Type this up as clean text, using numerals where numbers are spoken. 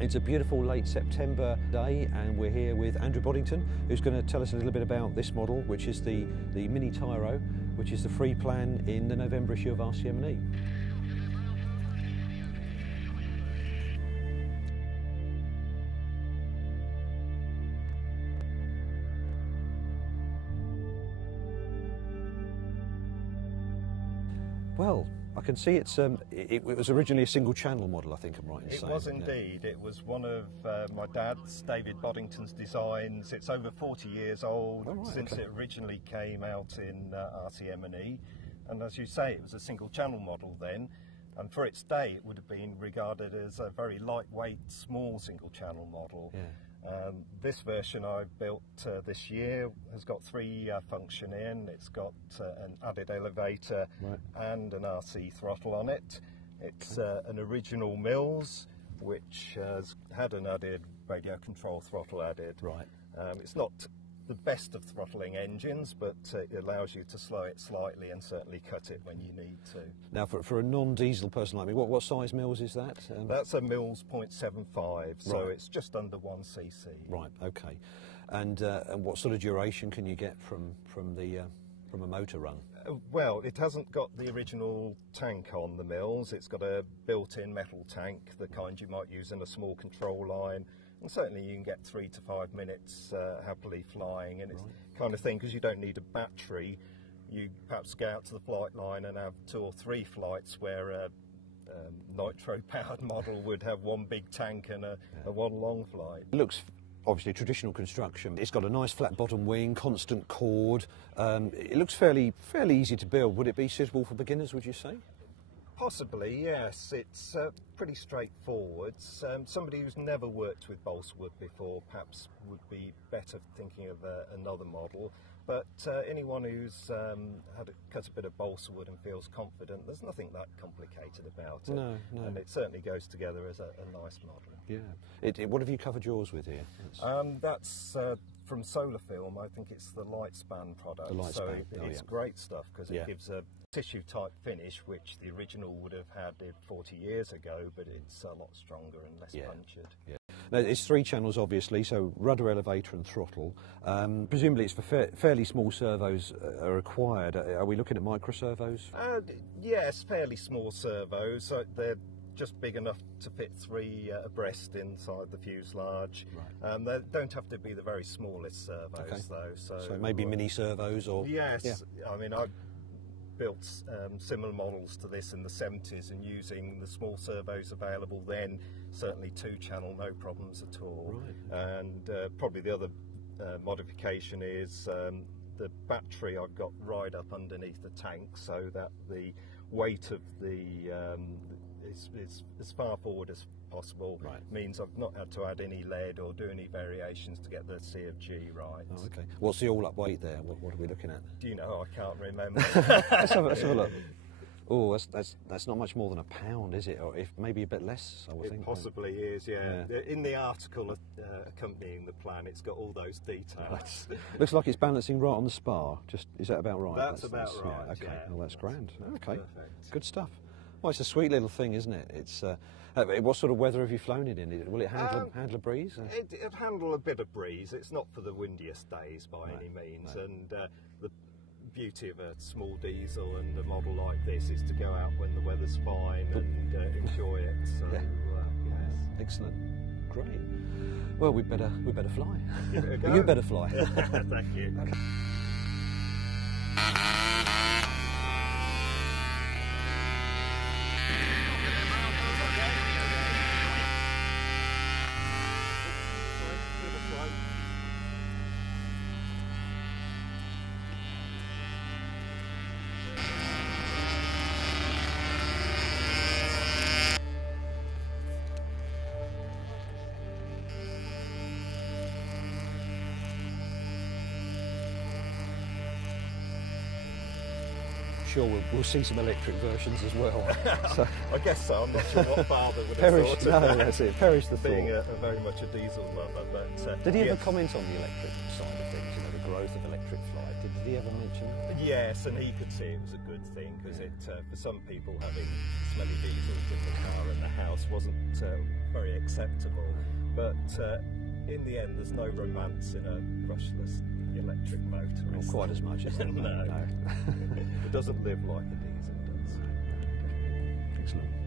It's a beautiful late September day and we're here with Andrew Boddington, who's going to tell us a little bit about this model, which is the Mini Tyro, which is the free plan in the November issue of RCM&E. Well, I can see it was originally a single channel model, I think I'm right in saying. It was indeed. Yeah. It was one of my dad's, David Boddington's designs. It's over 40 years old since it originally came out in RCM&E. And as you say, it was a single channel model then. And for its day, it would have been regarded as a very lightweight, small single channel model. Yeah. This version I built this year has got three function in. It's got an added elevator and an RC throttle on it. It's an original Mills, which has had an added radio control throttle added. Right. It's not the best of throttling engines, but it allows you to slow it slightly and certainly cut it when you need to. Now, for a non-diesel person like me, what size Mills is that? That's a Mills 0.75, so it's just under 1cc. Right. Okay. And what sort of duration can you get from a motor run? Well, it hasn't got the original tank on the Mills. It's got a built-in metal tank, the kind you might use in a small control line. And certainly you can get 3 to 5 minutes happily flying, and it's kind of thing, because you don't need a battery. You perhaps go out to the flight line and have 2 or 3 flights, where a nitro-powered model would have one big tank and a one long flight. It looks obviously traditional construction. It's got a nice flat bottom wing, constant chord. It looks fairly easy to build. Would it be suitable for beginners, would you say? Possibly, yes. It's pretty straightforward. Somebody who's never worked with balsa wood before perhaps would be better thinking of another model. But anyone who's cut a bit of balsa wood and feels confident, there's nothing that complicated about it. No. And it certainly goes together as a nice model. Yeah. What have you covered yours with here? That's from Solar Film. I think it's the Lightspan product. The Lightspan. So it's great stuff, because it gives a tissue type finish, which the original would have had 40 years ago, but it's a lot stronger and less punctured. Yeah. Now, it's 3 channels obviously, so rudder, elevator and throttle. Presumably it's for fairly small servos are required. Are we looking at micro servos? Yes, fairly small servos. So they're just big enough to fit 3 abreast inside the fuselage. Right. They don't have to be the very smallest servos though. So maybe mini servos or... Yes, yeah. I mean, I've built similar models to this in the 70s, and using the small servos available then, certainly 2-channel, no problems at all. Right. And probably the other modification is the battery I've got right up underneath the tank, so that the weight of the is as far forward as possible. Right. Means I've not had to add any lead or do any variations to get the C of G right. Oh, okay. What's the all-up weight there? What are we looking at? Do you know? I can't remember. let's have a look. Oh, that's not much more than a pound, is it? Or if maybe a bit less, I would think. It possibly is, yeah. In the article accompanying the plan, it's got all those details. Looks like it's balancing right on the spar. Is that about right? That's about right. Yeah, okay. Yeah. Well, that's grand. Okay. Perfect. Good stuff. Well, it's a sweet little thing, isn't it? It's what sort of weather have you flown it in? Will it handle a breeze? It'll handle a bit of breeze. It's not for the windiest days by any means. No. And the beauty of a small diesel and a model like this is to go out when the weather's fine and enjoy it. So, yes. Excellent. Great. Well, we better fly. Give it a go. You better fly. Thank you. Okay. Sure, we'll see some electric versions as well. So, I guess so. I'm not sure what father would have perish, thought no, of that's it. Perish the being thought. Very much a diesel lover. But did he ever comment on the electric side of things? You know, the growth of electric flight. Did he ever mention that? Yes, and he could see it was a good thing, because it, for some people, having smelly diesels in the car and the house wasn't very acceptable. But in the end, there's no romance in a brushless electric motor. Not quite as much as that. No. It doesn't live like a diesel does. Excellent.